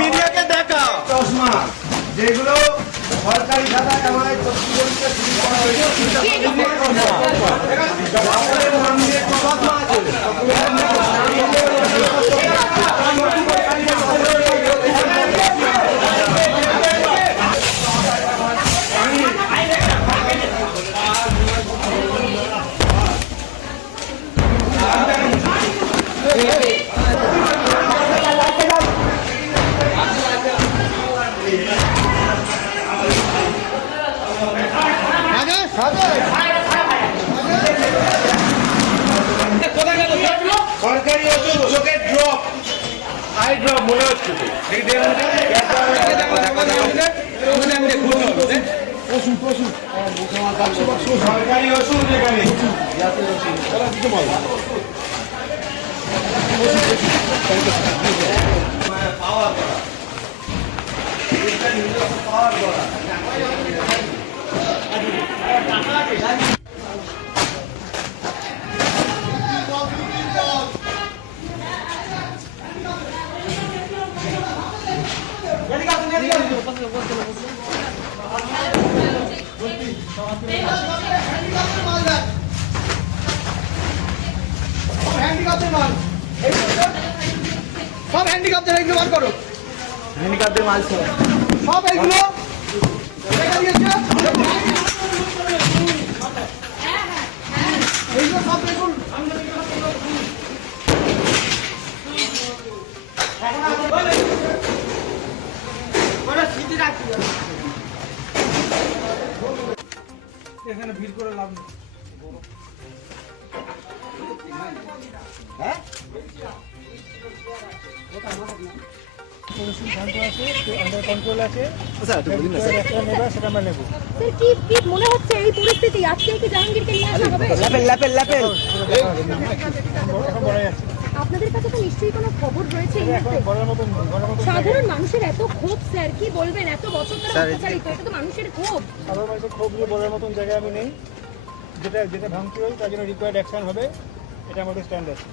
মিডিয়াকে দেখা চশমা যেগুলো সরকারি খাতায় আমাদের সরকারি ওষুধ চোখের ড্রপ আই ড্রপ মনে হচ্ছে সরকারি ওষুধ এখানে পাওয়ার করা সব হ্যান্ডিক্যাপ এগুলো বার করো হ্যান্ডিক্যাপদের মাল সব এগুলো এইগুলো সব দেখুন এখানে ভিড় করে লাভ নেই হ্যাঁ মনে হচ্ছে এই পরিস্থিতি আজকে কি জাহাঙ্গীরকে নিয়ে আসা হবে? আপনাদের কাছে তো নিশ্চয়ই কোনো খবর রয়েছে। সাধারণ মানুষের এত ক্ষোভ স্যার, কি বলবেন? এত বছর ধরে অত্যাচারিত, এটা তো মানুষের ক্ষোভ। সাধারণ মানুষের ক্ষোভ নিয়ে বলার মতন জায়গায় আমি নেই। যেটা ভাঙতে হয় তার জন্য রিকোয়ার্ড অ্যাকশন হবে, এটা আমাদের স্ট্যান্ড আছে।